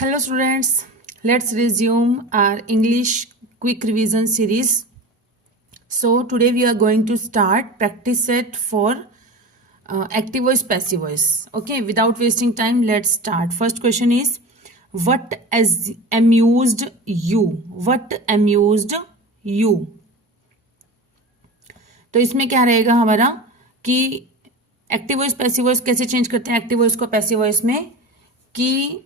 Hello students, let's resume our English quick revision series. So today we are going to start practice set for active voice, passive voice. Okay, without wasting time, let's start. First question is, what has amused you? What amused you? तो इसमें क्या रहेगा हमारा कि active voice passive voice कैसे change करते हैं active voice को पैसिव वॉइस में, कि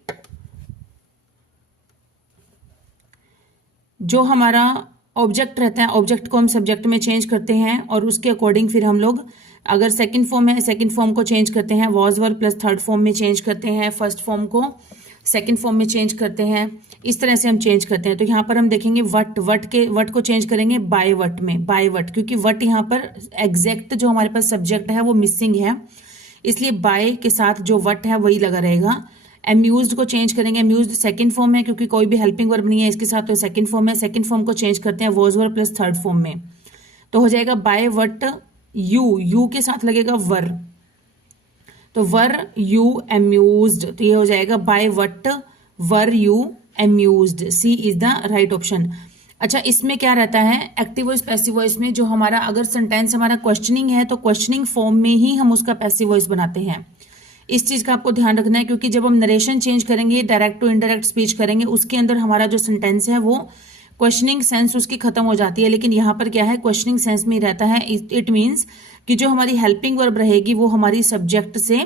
जो हमारा ऑब्जेक्ट रहता है ऑब्जेक्ट को हम सब्जेक्ट में चेंज करते हैं और उसके अकॉर्डिंग फिर हम लोग अगर सेकंड फॉर्म है सेकंड फॉर्म को चेंज करते हैं, was were plus third form में चेंज करते हैं, फर्स्ट फॉर्म को सेकंड फॉर्म में चेंज करते हैं, इस तरह से हम चेंज करते हैं। तो यहाँ पर हम देखेंगे वट को चेंज करेंगे बाय वट में, बाय वट, क्योंकि वट यहाँ पर एग्जैक्ट जो हमारे पास सब्जेक्ट है वो मिसिंग है, इसलिए बाय के साथ जो वट है वही लगा रहेगा। अम्यूज्ड को चेंज करेंगे, अम्यूज्ड सेकंड फॉर्म है क्योंकि कोई भी हेल्पिंग वर्ब नहीं है इसके साथ, तो सेकंड फॉर्म है, सेकंड फॉर्म को चेंज करते हैं was were plus third form में, तो हो जाएगा बाय वट यू, यू के साथ लगेगा वर, तो वर यू अम्यूज्ड, तो ये हो जाएगा by what were you amused. C is the right option. अच्छा, इसमें क्या रहता है एक्टिव वॉइस पैसिव वॉइस में, जो हमारा अगर सेंटेंस हमारा क्वेश्चनिंग है तो क्वेश्चनिंग फॉर्म में ही हम उसका पैसिव वॉइस बनाते हैं। इस चीज का आपको ध्यान रखना है, क्योंकि जब हम नरेशन चेंज करेंगे, डायरेक्ट टू इनडायरेक्ट स्पीच करेंगे, उसके अंदर हमारा जो सेंटेंस है वो क्वेश्चनिंग सेंस उसकी खत्म हो जाती है, लेकिन यहाँ पर क्या है क्वेश्चनिंग सेंस में ही रहता है। इट मीन्स कि जो हमारी हेल्पिंग वर्ब रहेगी वो हमारी सब्जेक्ट से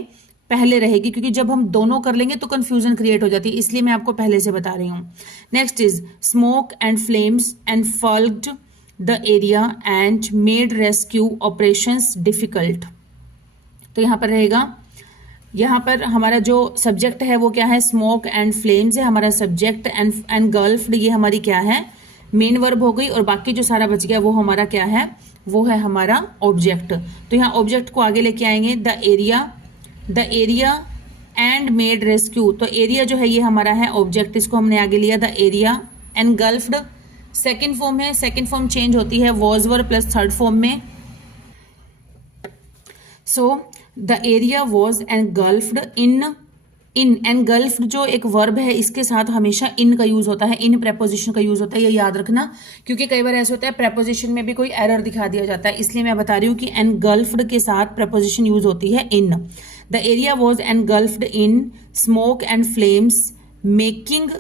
पहले रहेगी, क्योंकि जब हम दोनों कर लेंगे तो कंफ्यूजन क्रिएट हो जाती है, इसलिए मैं आपको पहले से बता रही हूँ। Next is smoke and flames engulfed the area and made rescue operations difficult. तो यहाँ पर रहेगा, यहाँ पर हमारा जो सब्जेक्ट है वो क्या है, स्मोक एंड फ्लेम्स है हमारा सब्जेक्ट, एंड गल्फ्ड ये हमारी क्या है मेन वर्ब हो गई, और बाकी जो सारा बच गया वो हमारा क्या है, वो है हमारा ऑब्जेक्ट। तो यहाँ ऑब्जेक्ट को आगे लेके आएंगे, the area and made rescue, तो एरिया जो है ये हमारा है ऑब्जेक्ट, इसको हमने आगे लिया the area, engulfed second form है, सेकेंड फॉर्म चेंज होती है was were plus third form में, so the area was engulfed in engulfed जो एक वर्ब है इसके साथ हमेशा इन का यूज होता है, इन प्रेपोजिशन का यूज होता है, ये याद रखना, क्योंकि कई बार ऐसा होता है प्रेपोजिशन में भी कोई एरर दिखा दिया जाता है, इसलिए मैं बता रही हूँ कि एनगल्फ्ड के साथ प्रेपोजिशन यूज होती है in. The area was engulfed in smoke and flames making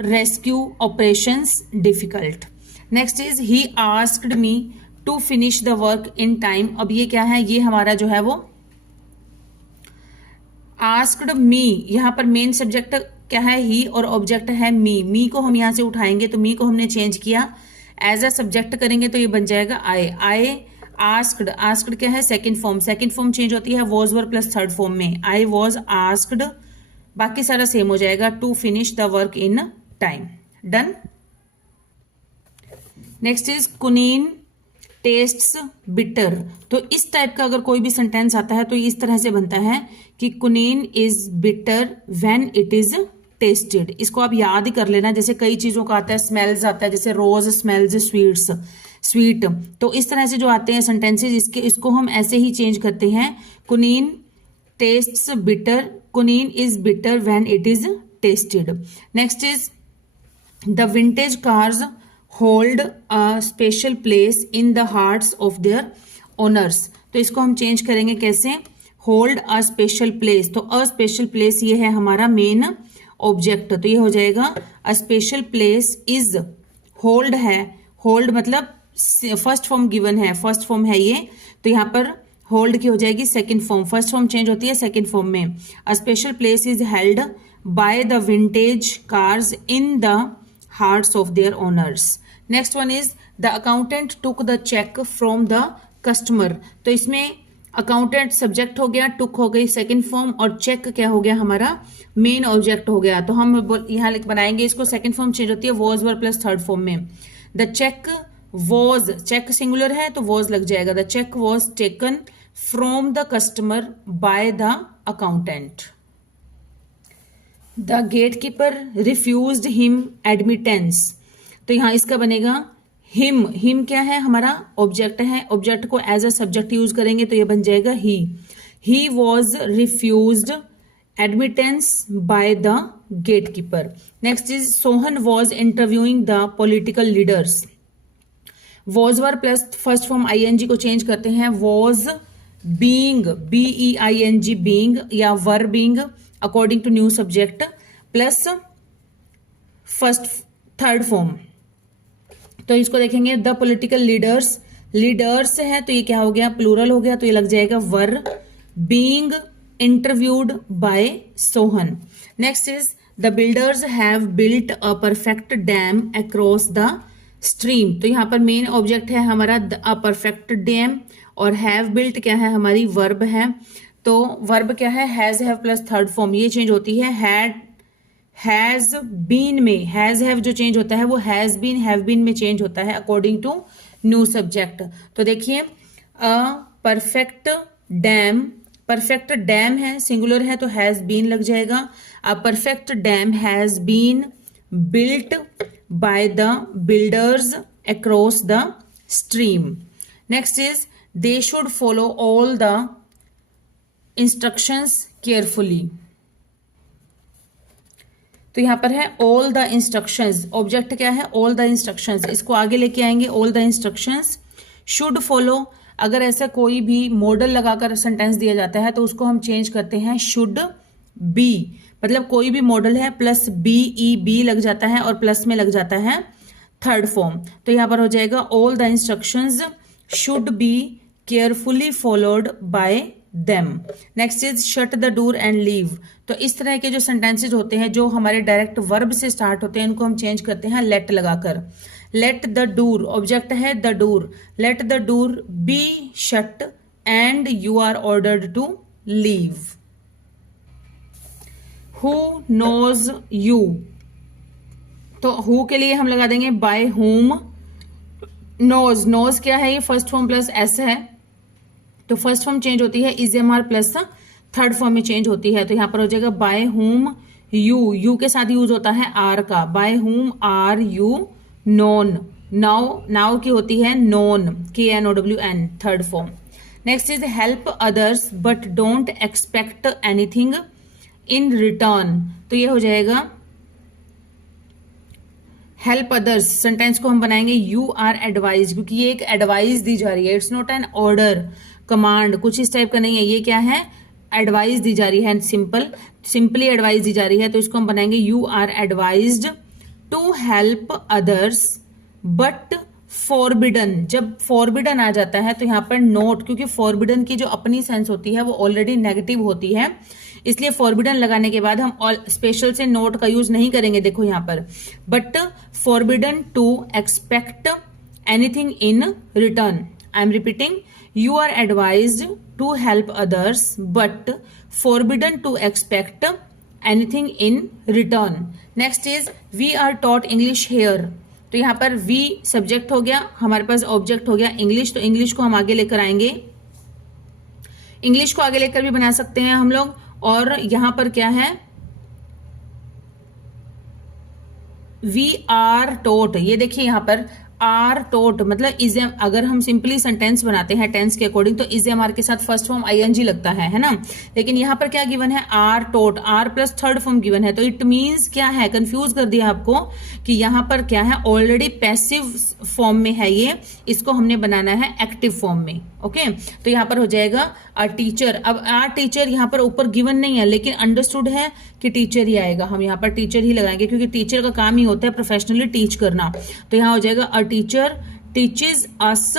rescue operations difficult. Next is he asked me to finish the work in time. अब ये क्या है, ये हमारा जो है वो आस्क्ड मी, यहाँ पर मेन सब्जेक्ट क्या है ही और ऑब्जेक्ट है मी को हम यहाँ से उठाएंगे, तो मी को हमने चेंज किया एज अ सब्जेक्ट करेंगे तो ये बन जाएगा आई आस्क्ड क्या है सेकंड फॉर्म चेंज होती है was were plus third form में, आई वॉज आस्क्ड, बाकी सारा सेम हो जाएगा to finish the work in time. Done. Next is कुनीन टेस्ट्स बिटर। तो इस टाइप का अगर कोई भी सेंटेंस आता है तो इस तरह से बनता है कि कुनीन is bitter when it is tested. इसको आप याद ही कर लेना, जैसे कई चीजों का आता है, स्मेल्स आता है, जैसे रोज स्मेल्स स्वीट, तो इस तरह से जो आते हैं सेंटेंसेस इसको हम ऐसे ही चेंज करते हैं। कुनीन टेस्ट्स बिटर, कुनीन is bitter when it is tested. Next is the vintage cars hold a special place in the hearts of their owners. तो इसको हम चेंज करेंगे कैसे, होल्ड अ स्पेशल प्लेस, तो अ स्पेशल प्लेस ये है हमारा मेन ऑब्जेक्ट, तो ये हो जाएगा a special place is hold है, होल्ड मतलब फर्स्ट फॉर्म गिवन है, फर्स्ट फॉर्म है ये, तो यहाँ पर होल्ड की हो जाएगी second form, first form change होती है सेकंड फॉर्म में। A special place is held by the vintage cars in the hearts of their owners. Next one is the accountant took the cheque from the customer. तो इसमें accountant subject हो गया, टुक हो गई second form, और check क्या हो गया हमारा मेन ऑब्जेक्ट हो गया, तो हम यहाँ बनाएंगे इसको, सेकंड फॉर्म चेंज होती है was were plus third form में। The check was, check singular है तो वॉज लग जाएगा, the check was taken from the customer by the accountant. The gatekeeper refused him admittance. तो यहाँ इसका बनेगा हिम क्या है हमारा ऑब्जेक्ट है, ऑब्जेक्ट को एज अ सब्जेक्ट यूज करेंगे तो ये बन जाएगा he was refused admittance by the gatekeeper. Next is Sohan was interviewing the political leaders. Was were plus first form ing को चेंज करते हैं was being being being या were being according to new subject plus first third form. तो इसको देखेंगे the political leaders, leaders है तो ये क्या हो गया, प्लूरल हो गया तो ये लग जाएगा were being interviewed bye Sohan. Next is the builders have built a perfect dam across the stream. तो यहाँ पर मेन ऑब्जेक्ट है हमारा अ परफेक्ट डैम और हैव बिल्ट क्या है, हमारी वर्ब है. तो वर्ब क्या है, has have plus third form, ये चेंज होती है हैड हैज बीन में. हैज हैव जो चेंज होता है वो हैज बीन हैव बीन में चेंज होता है अकॉर्डिंग टू न्यू सब्जेक्ट. तो देखिए a perfect dam, perfect dam है सिंगुलर है तो हैज बीन लग जाएगा. A perfect dam has been built by the builders across the stream. Next is they should follow all the instructions carefully. तो यहां पर है ऑल द इंस्ट्रक्शंस, ऑब्जेक्ट क्या है, ऑल द इंस्ट्रक्शंस. इसको आगे लेके आएंगे all the instructions. Should follow, अगर ऐसा कोई भी मॉडल लगाकर सेंटेंस दिया जाता है तो उसको हम चेंज करते हैं शुड बी. मतलब कोई भी मॉडल है प्लस बी ई बी लग जाता है और प्लस में लग जाता है थर्ड फॉर्म. तो यहां पर हो जाएगा all the instructions should be carefully followed by them. Next is shut the door and leave. तो इस तरह के जो सेंटेंसेज होते हैं जो हमारे डायरेक्ट वर्ब से स्टार्ट होते हैं, इनको हम चेंज करते हैं लेट लगाकर. लेट द डोर, ऑब्जेक्ट है the door, let the door be shut and you are ordered to leave. Who knows you, तो हु के लिए हम लगा देंगे बाय हुम. नोज, नोज क्या है, ये फर्स्ट फॉर्म प्लस एस है तो फर्स्ट फॉर्म चेंज होती है is am are plus third form में चेंज होती है. तो यहां पर हो जाएगा बाय हुम यू, यू के साथ यूज होता है आर का. By whom are you known. Now, now की होती है known, KNOWN third form. Next is help others but don't expect anything in return. तो ये हो जाएगा हेल्प अदर्स. सेंटेंस को हम बनाएंगे यू आर एडवाइज, क्योंकि ये एक एडवाइस दी जा रही है. It's not an order, command, कुछ इस टाइप का नहीं है. ये क्या है, एडवाइस दी जा रही है. सिंपली एडवाइस दी जा रही है. तो इसको हम बनाएंगे you are advised to help others but forbidden. जब फॉरबिडन आ जाता है तो यहाँ पर नोट, क्योंकि फॉरबिडन की जो अपनी सेंस होती है वो ऑलरेडी नेगेटिव होती है, इसलिए फॉरबिडन लगाने के बाद हम स्पेशल से नोट का यूज नहीं करेंगे. देखो यहाँ पर but forbidden to expect anything in return. I am repeating, you are advised to help others but forbidden to expect anything in return. Next is we are taught English here. तो यहाँ पर we subject हो गया, हमारे पास object हो गया English. तो English को हम आगे लेकर आएंगे, इंग्लिश को आगे लेकर भी बना सकते हैं हम लोग. और यहां पर क्या है, we are taught. ये देखिए यहाँ पर आर टोट मतलब इज एम, अगर हम सिंपली सेंटेंस बनाते हैं टेंस के अकॉर्डिंग तो इज एम आर के साथ फर्स्ट फॉर्म आईएनजी लगता है ना. लेकिन यहां पर क्या गिवन है, are taught, are plus third form given है. तो इट मींस क्या है, कंफ्यूज कर दिया आपको कि यहां पर क्या है, ऑलरेडी पैसिव फॉर्म में है ये, इसको हमने बनाना है एक्टिव फॉर्म में. ओके, तो यहां पर हो जाएगा अ टीचर. अब आर टीचर यहां पर ऊपर गिवन नहीं है लेकिन अंडरस्टूड है कि टीचर ही आएगा. हम यहाँ पर टीचर ही लगाएंगे क्योंकि टीचर का काम ही होता है प्रोफेशनली टीच करना. तो यहाँ हो जाएगा अ टीचर टीचेज अस.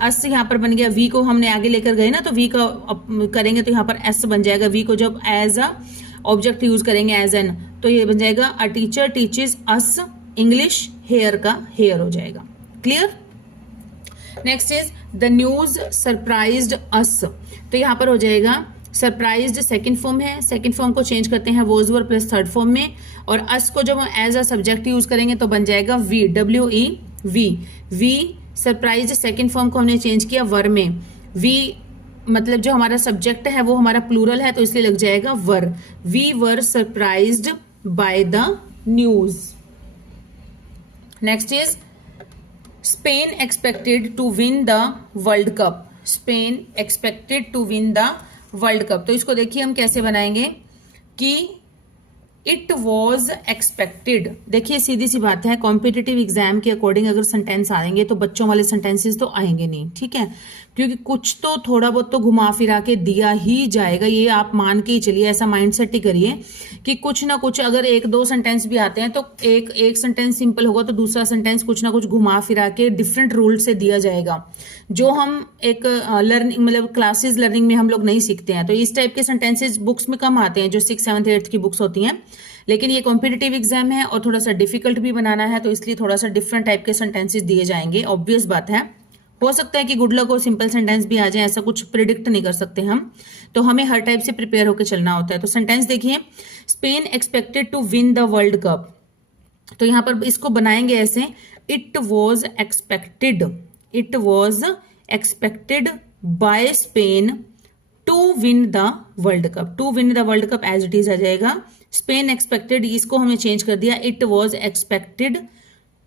अस यहाँ पर बन गया, वी को हमने आगे लेकर गए ना तो वी का करेंगे तो यहाँ पर एस बन जाएगा. वी को जब एज अ ऑब्जेक्ट यूज करेंगे एज एन तो ये बन जाएगा a teacher teaches us English. Here का हेयर हो जाएगा. Clear. Next is the news surprised us. तो यहाँ पर हो जाएगा सरप्राइज्ड सेकंड फॉर्म है, सेकंड फॉर्म को चेंज करते हैं was were plus third form में. और अस को जब हम एज अ सब्जेक्ट यूज करेंगे तो बन जाएगा we, WE we. We surprised second form को हमने चेंज किया वर में. वी मतलब जो हमारा सब्जेक्ट है वो हमारा प्लूरल है तो इसलिए लग जाएगा were. We were surprised by the news. Next is Spain expected to win the World Cup. Spain expected to win the World Cup. तो इसको देखिए हम कैसे बनाएंगे कि इट वॉज एक्सपेक्टेड। देखिए सीधी सी बात है, कॉम्पिटिटिव एग्जाम के अकॉर्डिंग अगर सेंटेंस आएंगे तो बच्चों वाले सेंटेंसेस तो आएंगे नहीं, ठीक है, क्योंकि कुछ तो थोड़ा बहुत तो घुमा फिरा के दिया ही जाएगा, ये आप मान के ही चलिए, ऐसा माइंडसेट ही करिए कि कुछ ना कुछ अगर एक दो सेंटेंस भी आते हैं तो एक सेंटेंस सिंपल होगा तो दूसरा सेंटेंस कुछ ना कुछ घुमा फिरा के डिफरेंट रूल से दिया जाएगा, जो हम एक लर्निंग मतलब क्लासेस लर्निंग में हम लोग नहीं सीखते हैं। तो इस टाइप के सेंटेंसेस बुक्स में कम आते हैं, जो 6th 7th 8th की बुक्स होती हैं, लेकिन ये कॉम्पिटिटिव एग्जाम है और थोड़ा सा डिफिकल्ट भी बनाना है, तो इसलिए थोड़ा सा डिफरेंट टाइप के सेंटेंसेस दिए जाएंगे। ऑब्वियस बात है, हो सकता है कि गुड लक और सिंपल सेंटेंस भी आ जाए, ऐसा कुछ प्रिडिक्ट नहीं कर सकते हम, तो हमें हर टाइप से प्रिपेयर होकर चलना होता है। तो सेंटेंस देखिए, Spain expected to win the World Cup, तो यहां पर इसको बनाएंगे ऐसे, it was expected by Spain to win the World Cup, to win the World Cup as it is आ जाएगा। स्पेन एक्सपेक्टेड, इसको हमने चेंज कर दिया, it was expected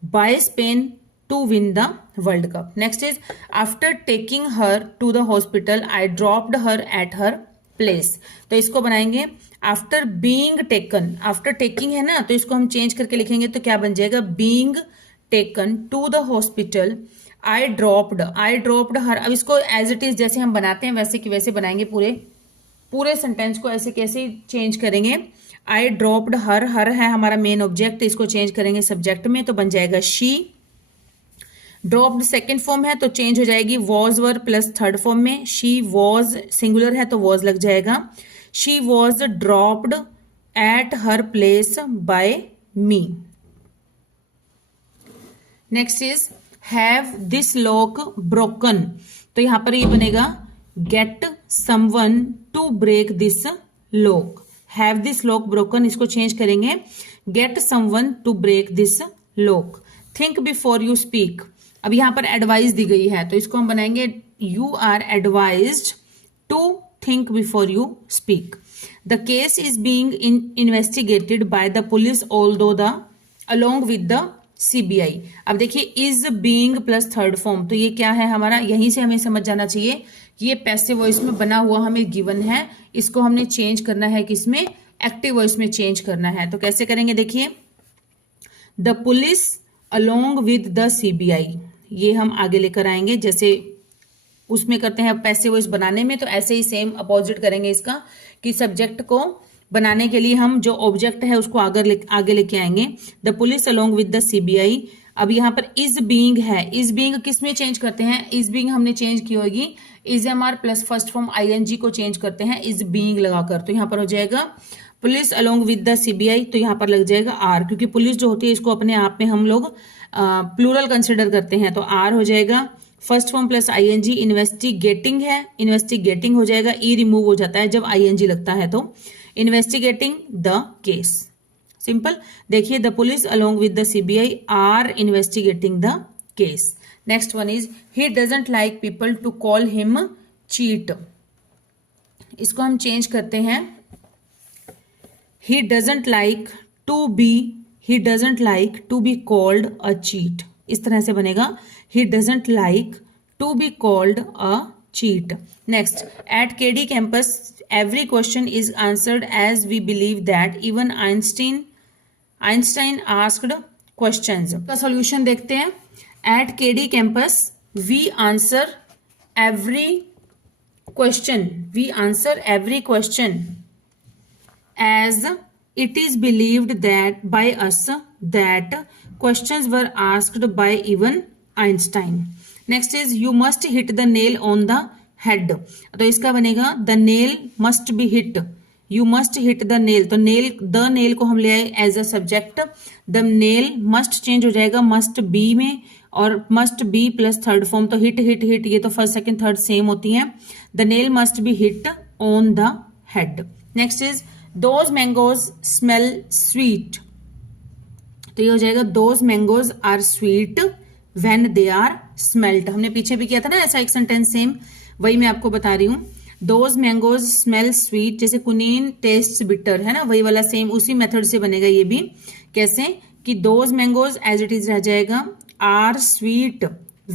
by Spain to win the World Cup. Next is, after taking her to the hospital I dropped her at her place, तो इसको बनाएंगे after being taken, after taking है ना, तो इसको हम चेंज करके लिखेंगे तो क्या बन जाएगा, being taken to the hospital I dropped her. अब इसको एज इट इज जैसे हम बनाते हैं वैसे कि वैसे बनाएंगे, पूरे सेंटेंस को ऐसे कैसे चेंज करेंगे, आई ड्रॉप्ड हर है हमारा मेन ऑब्जेक्ट, इसको चेंज करेंगे सब्जेक्ट में तो बन जाएगा शी। ड्रॉप्ड सेकेंड फॉर्म है तो चेंज हो जाएगी was were plus third form में, शी वॉज सिंगुलर है तो वॉज लग जाएगा, she was dropped at her place by me. Next is have this lock broken, तो यहां पर ये बनेगा get someone to break this lock, have this lock broken, इसको चेंज करेंगे get someone to break this lock. Think before you speak, अब यहां पर एडवाइस दी गई है तो इसको हम बनाएंगे you are advised to think before you speak. The case is being investigated by the police although the along with the CBI. अब देखिए is being plus third form, तो ये क्या है हमारा, यहीं से हमें समझ जाना चाहिए कि ये पैसिव वॉइस में बना हुआ हमें गिवन है, इसको हमने चेंज करना है किसमें, एक्टिव वॉइस में चेंज करना है। तो कैसे करेंगे, देखिए the police along with the CBI, ये हम आगे लेकर आएंगे, जैसे उसमें करते हैं पैसिव वॉइस बनाने में, तो ऐसे ही सेम अपोजिट करेंगे इसका, कि सब्जेक्ट को बनाने के लिए हम जो ऑब्जेक्ट है उसको आगे लेके आएंगे। The police along with the CBI, अब यहाँ पर इज बीइंग है, इज बीइंग किस में चेंज करते हैं, इज बीइंग हमने चेंज की होगी is am are plus first form ING को चेंज करते हैं इज बीइंग लगाकर, तो यहाँ पर हो जाएगा police along with the CBI, तो यहाँ पर लग जाएगा आर, क्योंकि पुलिस जो होती है इसको अपने आप में हम लोग प्लूरल कंसिडर करते हैं, तो आर हो जाएगा first form plus ING. Investigating है, इन्वेस्टिगेटिंग हो जाएगा, ई रिमूव हो जाता है जब आईएनजी लगता है, तो इन्वेस्टिगेटिंग द केस, सिंपल। देखिए the police along with the CBI are investigating the case. Next one is he doesn't like people to call him cheat, इसको हम चेंज करते हैं, he doesn't like to be called a cheat, इस तरह से बनेगा he doesn't like to be called a cheat. Next, at KD campus every question is answered as we believe that even Einstein asked questions. का solution देखते हैं, at KD campus we answer every question as it is believed that by us that questions were asked by even Einstein. Next is you must hit the nail on the head, तो इसका बनेगा the nail must be hit, you must hit the nail, तो the nail को हम ले आए as a subject, the nail must change हो जाएगा must be में, और must be plus third form, तो hit ये तो फर्स्ट सेकंड थर्ड सेम होती है, the nail must be hit on the head. Next is those mangoes smell sweet, तो ये हो जाएगा those mangoes are sweet when they are smelt, हमने पीछे भी किया था ना ऐसा एक सेंटेंस सेम, वही मैं आपको बता रही हूँ। those mangoes smell sweet, जैसे कुनीन tastes bitter है ना, वही वाला सेम उसी मेथड से बनेगा ये भी। कैसे कि those mangoes as it is रह जाएगा are sweet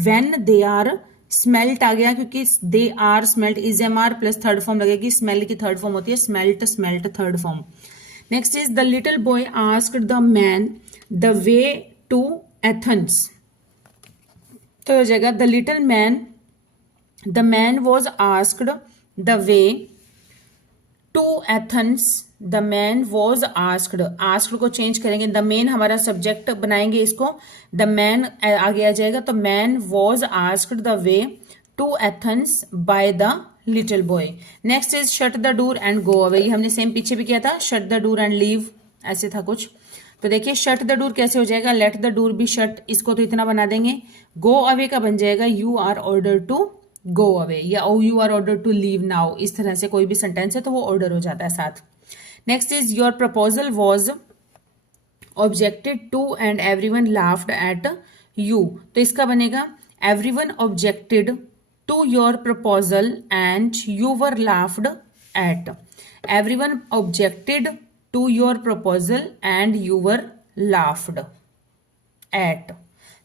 when they are smelt आ गया, क्योंकि they are smelt is am are plus third form लगेगी, स्मेल की थर्ड फॉर्म होती है smelt third form. Next is the little boy asked the man the way to Athens. तो हो जाएगा the man was asked the way to Athens. The man was asked, asked को change करेंगे, the man हमारा subject बनाएंगे इसको, the man आगे आ जाएगा, तो man was asked the way to Athens by the little boy. Next is shut the door and go away. ये हमने सेम पीछे भी किया था, shut the door and leave, ऐसे था कुछ। तो देखिए शट द डोर कैसे हो जाएगा, late the door be shut, इसको तो इतना बना देंगे। गो अवे का बन जाएगा you are order to go away, या ओ you are order to leave now. इस तरह से कोई भी सेंटेंस है तो वो ऑर्डर हो जाता है साथ। Next is your proposal was objected to and everyone laughed at you. तो इसका बनेगा everyone objected to your proposal and you were laughed at. Everyone objected to your proposal and you were laughed at.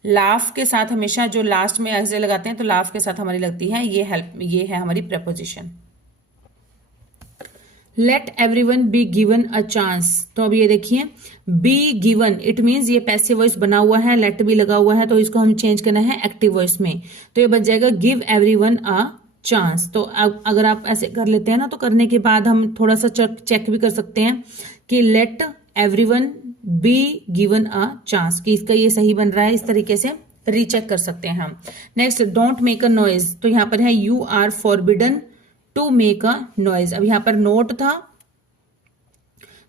Laugh के साथ हमेशा जो last में ऐसे लगाते हैं तो लाफ के साथ हमारी लगती है ये हेल्प, ये है हमारी preposition. Late everyone be given a chance. तो अब ये देखिए बी गिवन, इट मीन्स ये पैसिव वॉइस बना हुआ है, लेट भी लगा हुआ है, तो इसको हम चेंज करना है एक्टिव वॉइस में। तो ये बन जाएगा गिव एवरीवन अ चांस। तो अब अगर आप ऐसे कर लेते हैं ना, तो करने के बाद हम थोड़ा सा चेक भी कर सकते हैं कि late everyone be given a chance, कि इसका ये सही बन रहा है, इस तरीके से रीचेक कर सकते हैं हम। Next don't make a noise. तो यहाँ पर है you are forbidden to make a noise. अब यहाँ पर नोट था,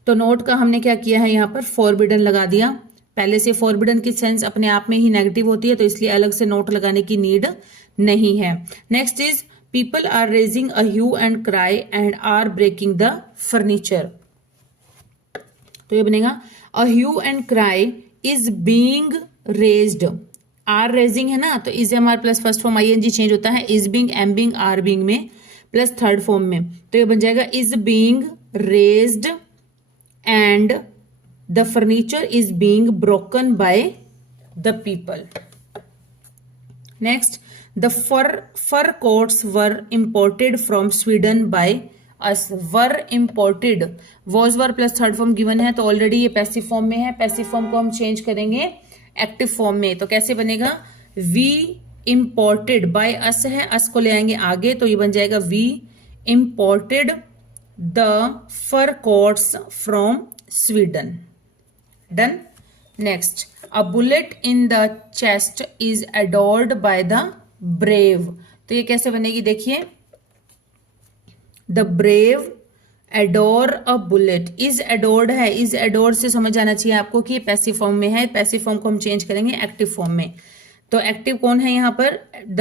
तो नोट का हमने क्या किया है, यहाँ पर फॉरबिडन लगा दिया। पहले से फॉरबिडन की सेंस अपने आप में ही नेगेटिव होती है, तो इसलिए अलग से नोट लगाने की नीड नहीं है। Next is people are raising a hue and cry and are breaking the furniture. तो ये बनेगा a hue and cry is being raised. Are raising है ना, तो is am are plus first form I N G change होता है, is being am being are being में plus third form में। तो ये बन जाएगा is being raised and the furniture is being broken by the people. Next the fur coats were imported from Sweden by us. Were imported, was were plus third form given है, तो already ये passive form में है, passive form को हम change करेंगे active form में। तो कैसे बनेगा, वी इम्पोर्टेड, बाय अस है, अस को ले आएंगे आगे, तो ये बन जाएगा we imported the fur coats from Sweden. Done. Next a bullet in the chest is adored by the brave. तो ये कैसे बनेगी, देखिए the brave adore a bullet, is adored है, इज एडोर्ड से समझ आना चाहिए आपको कि ये पैसिव फॉर्म में है, पैसिव फॉर्म को हम चेंज करेंगे एक्टिव फॉर्म में। तो एक्टिव कौन है यहाँ पर, the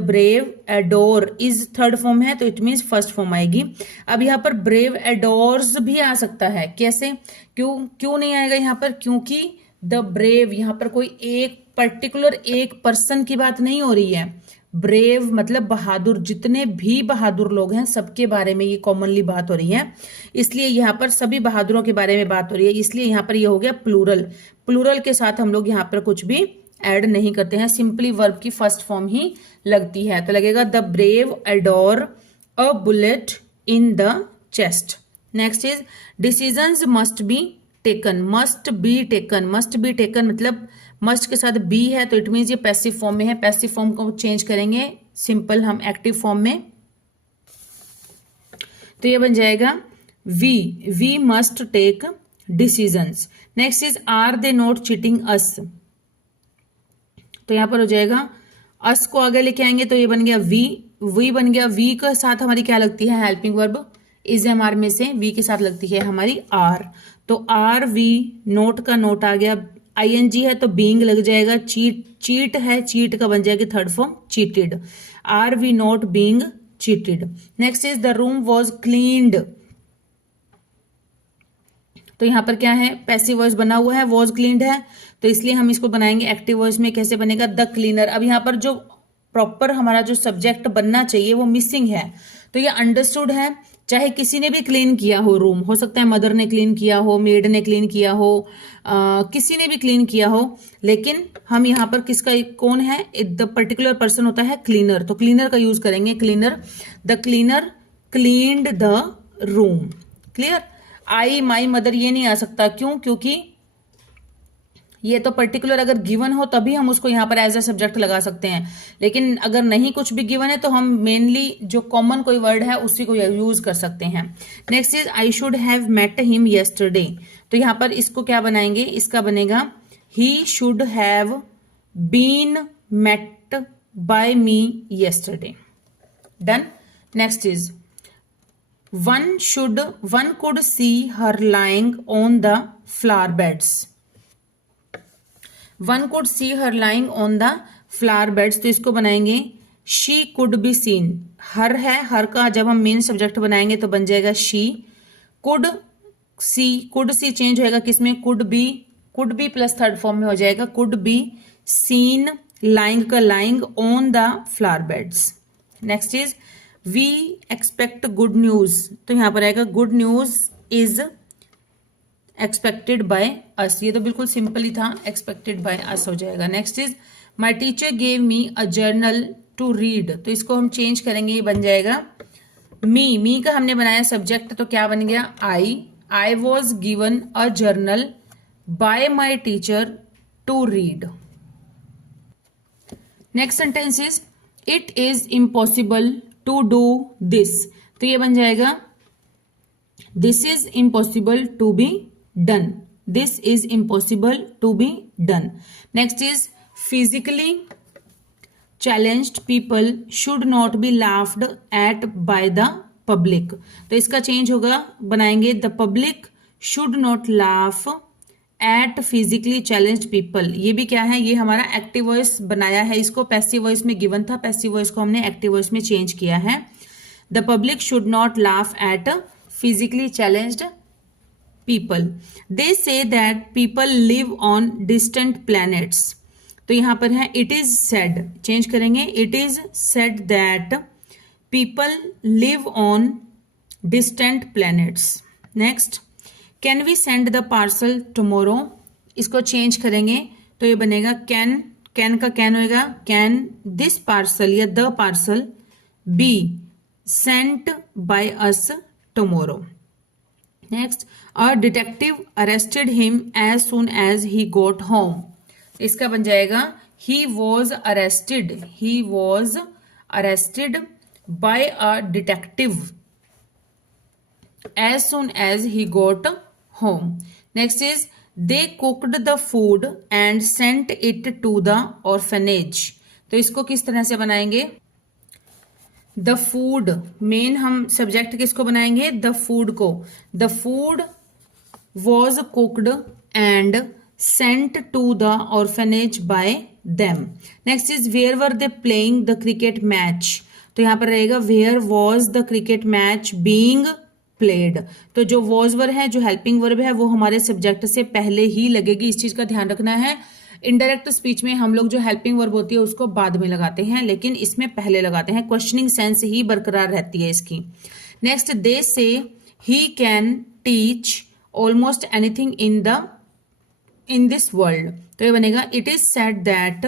brave adore, is third form है, तो इट मीन्स फर्स्ट फॉर्म आएगी। अब यहाँ पर ब्रेव एडोर्स भी आ सकता है, कैसे, क्यों नहीं आएगा यहाँ पर, क्योंकि द ब्रेव यहाँ पर कोई एक पर्टिकुलर एक पर्सन की बात नहीं हो रही है। ब्रेव मतलब बहादुर, जितने भी बहादुर लोग हैं सबके बारे में ये कॉमनली बात हो रही है, इसलिए यहाँ पर सभी बहादुरों के बारे में बात हो रही है, इसलिए यहाँ पर ये हो गया प्लूरल। प्लूरल के साथ हम लोग यहाँ पर कुछ भी ऐड नहीं करते हैं, सिंपली वर्ब की फर्स्ट फॉर्म ही लगती है, तो लगेगा the brave adore a bullet in the chest. Next is decisions must be taken, must be taken मतलब मस्ट के साथ बी है, तो इट मीन्स ये पैसिव फॉर्म में है, पैसिव फॉर्म को चेंज करेंगे सिंपल हम एक्टिव फॉर्म में, तो ये बन जाएगा we must take decisions. Next is are they not cheating अस। तो यहां पर हो जाएगा अस को आगे लेके आएंगे, तो ये बन गया वी बन गया, वी के साथ हमारी क्या लगती है, helping verb, is am are में से वी के साथ लगती है हमारी आर, तो आर वी, नोट का नोट आ गया, आईएनजी है तो बीइंग लग जाएगा, चीट है, चीट का बन जाएगा third form cheated, are we not being cheated. Next is the room was cleaned. तो यहां पर क्या है, पैसिव वॉइस बना हुआ है, वॉज क्लीन्ड है, तो इसलिए हम इसको बनाएंगे एक्टिव वॉइस में। कैसे बनेगा, द क्लीनर। अब यहाँ पर जो प्रॉपर हमारा जो सब्जेक्ट बनना चाहिए वो मिसिंग है, तो ये अंडरस्टूड है, चाहे किसी ने भी क्लीन किया हो रूम, हो सकता है मदर ने क्लीन किया हो, मेड ने क्लीन किया हो, किसी ने भी क्लीन किया हो, लेकिन हम यहाँ पर किसका कौन है, द पर्टिकुलर पर्सन होता है क्लीनर, तो क्लीनर का यूज करेंगे, cleaner, the cleaner cleaned the room. Clear. I my mother ये नहीं आ सकता, क्यों? क्योंकि ये तो पर्टिकुलर अगर गिवन हो तभी हम उसको यहाँ पर एज अ सब्जेक्ट लगा सकते हैं, लेकिन अगर नहीं कुछ भी गिवन है तो हम मेनली जो कॉमन कोई वर्ड है उसी को यूज कर सकते हैं। Next is I should have met him yesterday. तो यहाँ पर इसको क्या बनाएंगे, इसका बनेगा he should have been met by me yesterday. Done. Next is one could see her lying on the flower beds. One could see her lying on the flower beds, तो इसको बनाएंगे she could be seen. Her है, her का जब हम main subject बनाएंगे तो बन जाएगा शी। कुड सी चेंज होएगा किसमें, could be plus third form में हो जाएगा कुड बी सीन, लाइंग का lying on the flower beds. Next is we expect good news, तो यहां पर आएगा good news is expected by us. ये तो बिल्कुल सिंपल ही था, एक्सपेक्टेड बाय अस हो जाएगा। Next is my teacher gave me a journal to read, तो इसको हम चेंज करेंगे, ये बन जाएगा मी का हमने बनाया सब्जेक्ट, तो क्या बन गया I was given a journal by my teacher to read. Next sentence is it is impossible to do this, तो ये बन जाएगा this is impossible to be done, this is impossible to be done. Next is physically challenged people should not be laughed at by the public, तो इसका change होगा, बनाएंगे the public should not laugh at physically challenged people। ये भी क्या है, ये हमारा एक्टिव वॉइस बनाया है, इसको पैसिव वॉइस में गिवन था, पैसिव वॉइस को हमने एक्टिव वॉइस में चेंज किया है। the public should not laugh at physically challenged people, they say that people live on distant planets, तो यहां पर है it is said, चेंज करेंगे it is said that people live on distant planets। next can we send the parcel tomorrow, इसको change करेंगे तो ये बनेगा can का can होएगा can this parcel या the parcel be sent by us tomorrow। Next a detective arrested him as soon as he got home, इसका बन जाएगा he was arrested by a detective as soon as he got home. Next is they cooked the food and sent it to the orphanage, तो इसको किस तरह से बनाएंगे, the food main हम सब्जेक्ट किसको बनाएंगे, द फूड को, the food was cooked and sent to the orphanage by them. Next is where were they playing the cricket match, तो यहां पर रहेगा where was the cricket match being played, तो जो वॉज वर्ब है, जो helping verb है, वो हमारे सब्जेक्ट से पहले ही लगेगी, इस चीज का ध्यान रखना है। इनडायरेक्ट स्पीच में हम लोग जो हेल्पिंग वर्ब होती है उसको बाद में लगाते हैं, लेकिन इसमें पहले लगाते हैं, क्वेश्चनिंग सेंस ही बरकरार रहती है इसकी। नेक्स्ट दे से he can teach almost anything in this world, तो ये बनेगा it is said that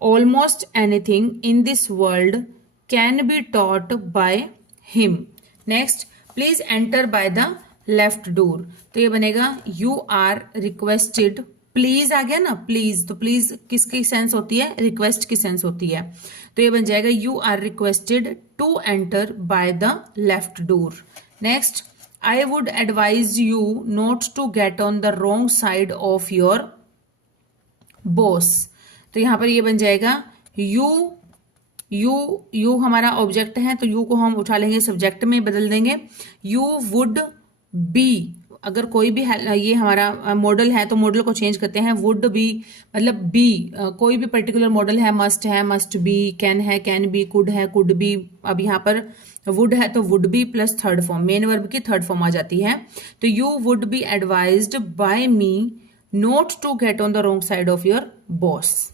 almost anything in this world can be taught by him. Next please enter by the left door, तो ये बनेगा यू आर रिक्वेस्टेड, प्लीज आ गया ना, please, तो please किसकी सेंस होती है, रिक्वेस्ट की सेंस होती है, तो ये बन जाएगा you are requested to enter by the left door. Next I would advise you not to get on the wrong side of your boss, तो यहां पर ये बन जाएगा यू हमारा ऑब्जेक्ट है, तो यू को हम उठा लेंगे, सब्जेक्ट में बदल देंगे, यू वुड बी, अगर कोई भी ये हमारा मॉडल है तो मॉडल को चेंज करते हैं, वुड बी मतलब बी, कोई भी पर्टिकुलर मॉडल है, मस्ट बी, कैन है कैन बी, कुड है कुड बी, अब यहाँ पर वुड है तो would be plus third form, main verb की थर्ड फॉर्म आ जाती है, तो you would be advised by me not to get on the wrong side of your boss.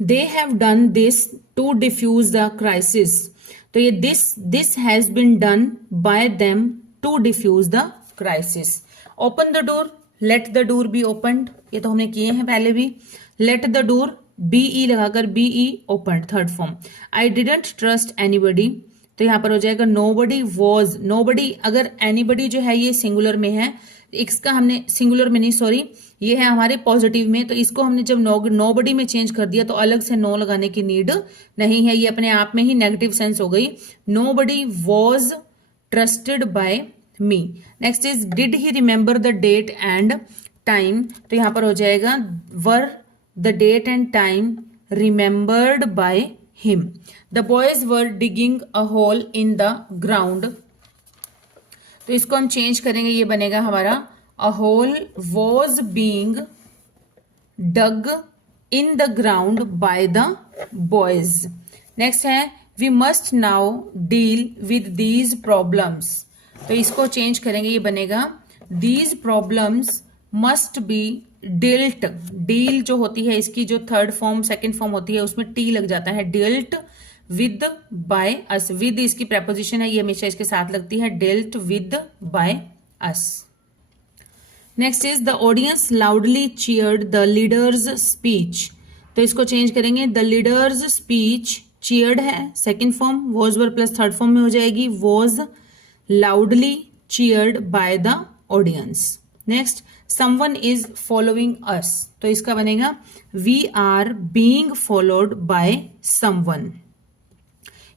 They have done this to defuse the crisis, तो ये this has been done by them to defuse the crisis. Open the door, let the door be opened, ये तो हमने किए हैं पहले भी, let the door be लगाकर be opened, third form. I didn't trust anybody तो यहाँ पर हो जाएगा नोबडी वॉज, नोबडी अगर एनीबडी जो है ये सिंगुलर में है, इसका हमने सिंगुलर में नहीं सॉरी, ये है हमारे पॉजिटिव में, तो इसको हमने जब नोबडी में चेंज कर दिया तो अलग से नो लगाने की नीड नहीं है, ये अपने आप में ही नेगेटिव सेंस हो गई। Nobody was trusted by me. Next is did he remember the date and time, तो यहाँ पर हो जाएगा were the date and time remembered by him. The boys were digging a hole in the ground, तो इसको हम change करेंगे, ये बनेगा हमारा a hole was being dug in the ground by the boys. Next है we must now deal with these problems, तो इसको चेंज करेंगे, ये बनेगा these problems must be dealt. Deal जो होती है इसकी जो थर्ड फॉर्म सेकंड फॉर्म होती है उसमें टी लग जाता है, dealt with by us, with इसकी प्रेपोजिशन है, ये हमेशा इसके साथ लगती है, dealt with by us. Next is the audience loudly cheered the leader's speech, तो इसको चेंज करेंगे, द लीडर्स स्पीच चीयर्ड है second form, was were plus third form में हो जाएगी, was loudly cheered by the audience. Next someone is following us, तो इसका बनेगा we are being followed by someone.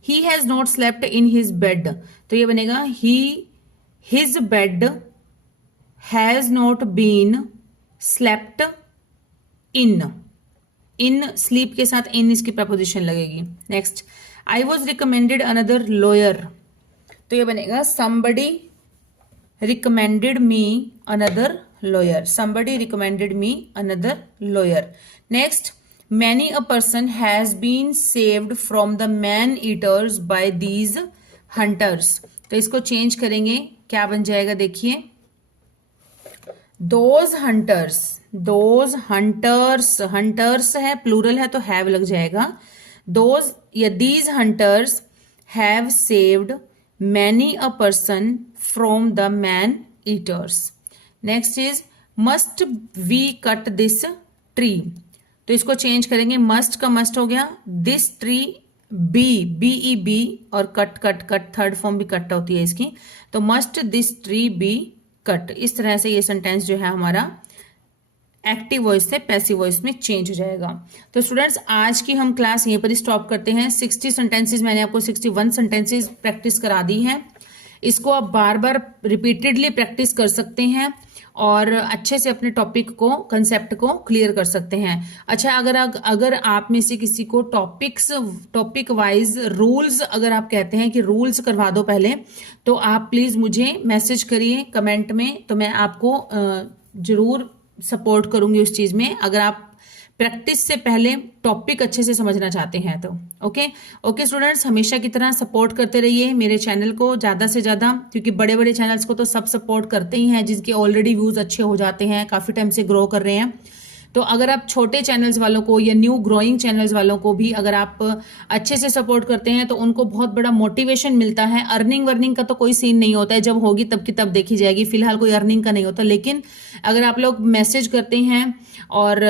He has not slept in his bed, तो ये बनेगा he his bed has not been slept in, in sleep के साथ in इसकी preposition लगेगी। Next I was recommended another lawyer, तो ये बनेगा somebody recommended me another lawyer, somebody recommended me another lawyer. Next, many a person has been saved from the man eaters by these hunters, तो इसको change करेंगे, क्या बन जाएगा देखिए, those hunters, those hunters, hunters है प्लूरल है तो have लग जाएगा, those या these hunters have saved many a person from the man eaters. Next is must we cut this tree, तो इसको चेंज करेंगे, must का must हो गया, this tree be और cut थर्ड फॉर्म भी कट होती है इसकी, तो must this tree be cut। इस तरह से ये सेंटेंस जो है हमारा एक्टिव वॉइस से पैसिव वॉइस में चेंज हो जाएगा। तो स्टूडेंट्स आज की हम क्लास यहीं पर स्टॉप करते हैं। 60 सेंटेंसेस मैंने आपको 61 सेंटेंसेस प्रैक्टिस करा दी हैं, इसको आप बार बार रिपीटेडली प्रैक्टिस कर सकते हैं और अच्छे से अपने टॉपिक को कंसेप्ट को क्लियर कर सकते हैं। अच्छा अगर आप में से किसी को टॉपिक वाइज रूल्स अगर आप कहते हैं कि रूल्स करवा दो पहले, तो आप प्लीज मुझे मैसेज करिए कमेंट में, तो मैं आपको जरूर सपोर्ट करूंगी उस चीज में, अगर आप प्रैक्टिस से पहले टॉपिक अच्छे से समझना चाहते हैं तो। ओके स्टूडेंट्स, हमेशा की तरह सपोर्ट करते रहिए मेरे चैनल को ज़्यादा से ज़्यादा, क्योंकि बड़े बड़े चैनल्स को तो सब सपोर्ट करते ही हैं जिनके ऑलरेडी व्यूज़ अच्छे हो जाते हैं, काफ़ी टाइम से ग्रो कर रहे हैं। तो अगर आप छोटे चैनल्स वालों को या न्यू ग्रोइंग चैनल्स वालों को भी अगर आप अच्छे से सपोर्ट करते हैं तो उनको बहुत बड़ा मोटिवेशन मिलता है। अर्निंग वर्निंग का तो कोई सीन नहीं होता है, जब होगी तब की तब देखी जाएगी, फिलहाल कोई अर्निंग का नहीं होता। लेकिन अगर आप लोग मैसेज करते हैं और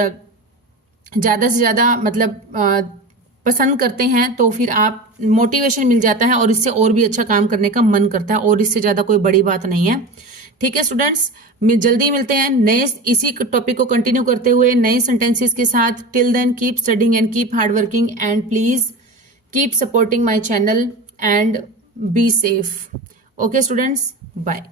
ज़्यादा से ज़्यादा मतलब पसंद करते हैं तो फिर आप मोटिवेशन मिल जाता है और इससे और भी अच्छा काम करने का मन करता है, और इससे ज़्यादा कोई बड़ी बात नहीं है। ठीक है स्टूडेंट्स, जल्दी मिलते हैं नए इसी टॉपिक को कंटिन्यू करते हुए नए सेंटेंसेस के साथ। Till then keep studying and keep hard working and please keep supporting my channel and be safe. Okay students, bye.